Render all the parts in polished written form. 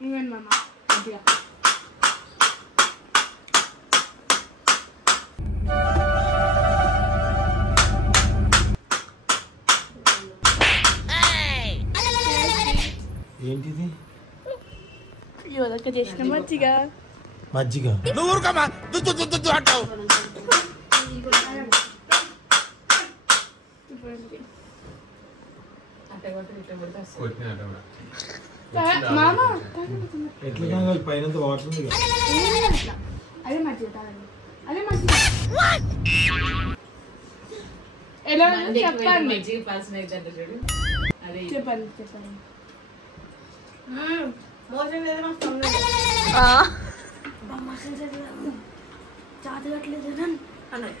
ఏంటిది? యోదక చేసిన మజ్జిగ. మజ్జిగ ఎట్లా తాగాలి? పైన వాటర్ ఉంది. అదే మజ్జిగ తాగండి. అదే మజ్జిగ ఎలా చెప్పండి. చెప్పండి చెప్పండి. మోషన్ లేదు చాతగట్లేదు అన్నది.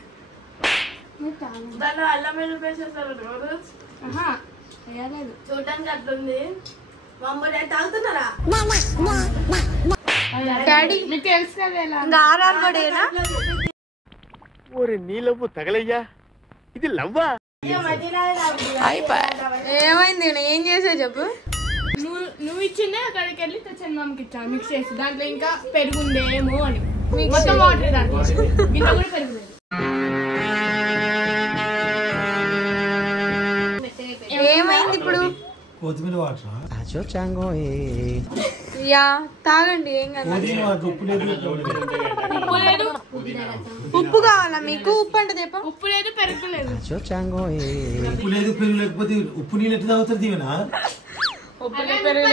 దాంట్లో అల్లం వెల్లుల్లి పేస్ట్ వేస్తారు. వేయలేదు. చూడటానికి అట్లుంది. తాగుతున్నారా డాడీ? మీకు తెలుసు కదా నీ లవ్వు తగలయ్యా, ఇది లవ్వా? ఏమైంది? ఏం చేసా చెప్పు. నువ్వు ఇచ్చిందే అక్కడికి వెళ్ళి తెచ్చాను మామకి ఇచ్చాను మిక్స్ చేసి. దాంట్లో ఇంకా పెరుగుందేమో అని మొత్తం వాటర్ దాంట్లో ఇంత కూడా పెరుగులేదు. ఏమైంది ఇప్పుడు? కొత్తిమీర వాటర్ యా తాగండి, ఏం కాదు. ఉప్పు కావాలా మీకు? ఉప్పు అంటే చెప్ప. ఉప్పు లేదు పెరుగు లేదు. ఉప్పు లేదు పెరుగు లేకపోతే ఉప్పు నీళ్ళు ఎట్లా తాగుతారు? దీవెనా ఉప్పు పెరుగు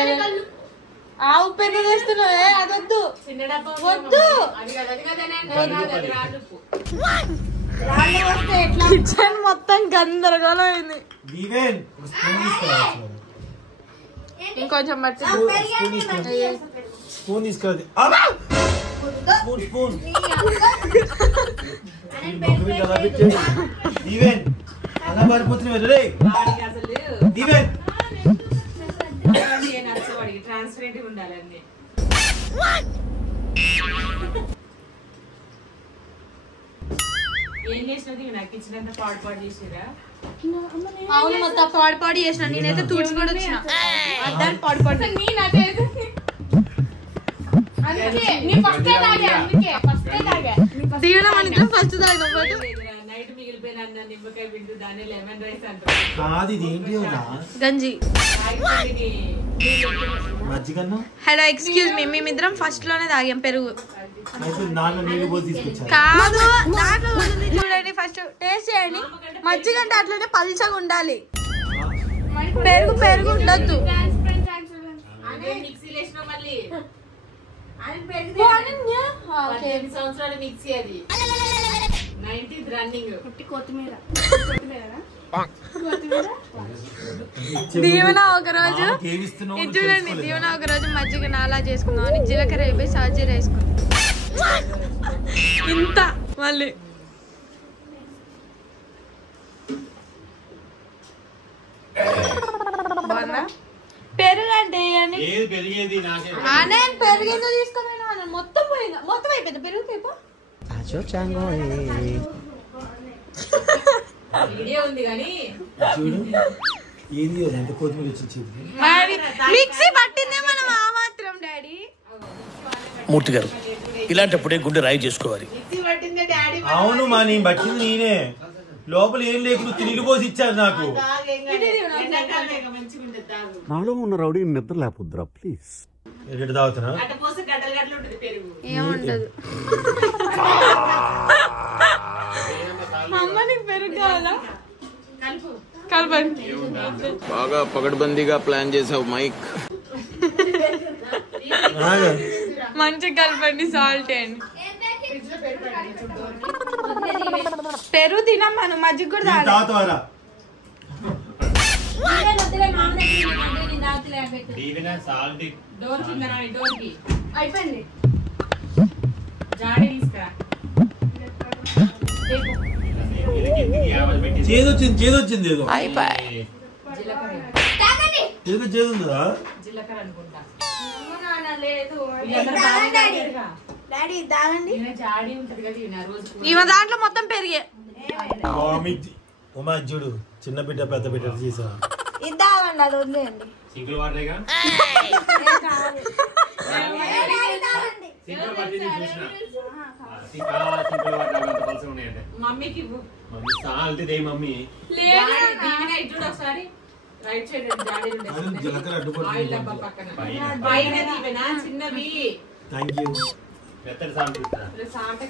ఆ ఉప్పు పెరుగు తెస్తున్నావే, అదొద్దు వద్దు. కిచెన్ మొత్తం గందరగోళం అయింది. ఇంకొంచెం మట్టి స్పూన్ తీసుకురాది. స్పూన్ దీవెన్ అలా పారిపోతున్నావు. దీవెన్ ట్రాన్స్పరెంట్ ఉండాలండి. ఏం చేసినది? నాకు ఇచ్చినంత పాడు చేసిరా? అవును, మొత్తం పాడు చేసిన. నేనైతే తూడ్చి కూడా వచ్చిన. అద్దరు పాడు దీవెన మన ఇద్దరం ఫస్ట్ తాగిన నైట్ మిగిలిపోయిన నిమ్మకాయ పిండి దాన్ని లెమన్ రైస్ అంటారు. గంజి. హలో ఎక్స్క్యూజ్ మీ, మేమిద్దరం ఫస్ట్ లోనే తాగాం పెరుగు. కాదు, దాంట్లో చూడండి, ఫస్ట్ టేస్ట్ చేయండి. మజ్జిగ అంటే అట్లనే పల్చగా ఉండాలి. పెరుగు ఉండొద్దు. సంవత్సరాలు మిక్సీ అది 90th రన్నింగ్. కొత్తిమీర దీవెన ఒకరోజు చూడండి, దీవెన ఒకరోజు మజ్జిగ నాలా చేసుకుందాం అని జీలకర్ర అయిపోయి సాజీర వేసుకుందాం. ఇంత మళ్ళీ పెరుగు అంటే పెరుగు తీసుకోపోయినా మొత్తం పోయిందా? మొత్తం అయిపోయింది పెరుగు పైపు. మిక్సీ పట్టిందే మనం ఆ మాత్రం డాడీ. మూర్తి గారు, ఇలాంటప్పుడే గుండె రాయి చేసుకోవాలి. అవును మా నేను పట్టింది నేనే. లోపల ఏం లేకుండా తిరిగి పోసి ఇచ్చారు నాకు. నాలో ఉన్న రౌడీ నిద్ర లేకపోద్దురా ప్లీజ్. ఎక్కడ తాగుతున్నా? ఏముండదు. అమ్మ నీకు పెరుగు కావాలా? కలపండి. బాగా పగడ్బందీగా ప్లాన్ చేసావు మైక్. మంచిగా కలపండి, సాల్ట్ అండి. పెరుగు తినం మనం, మజ్జిగ కూడా తాగుతారా? అయిపోయింది. చేదొచ్చింది ఏదో చేదుందా? జీలకర్ర అనుకుంటా. ఈమె దాంట్లో మొత్తం పెరిగే. ఉమా చూడు, చిన్న బిడ్డ పెద్ద బిడ్డ చేసా. ఇద్దామండి, అది వదిలేయండి. పట్టింది చూసిన సింపుల్ వాటర్ అంత పలసగా ఉన్నాయంటే మమ్మీకి ఇవ్వు. మమ్మీ సాల్ట్ దే మమ్మీ దీవెన ఇటు చూడు ఒకసారి. రైట్ సైడ్ జాడీ జీలకర్ర అడ్డుపడుతుంది. ఆయిల్ డబ్బా పక్కన పైన దీవెన చిన్నవి. Thank you. మెత్తడి సాల్ట్ ఇస్తా సాంట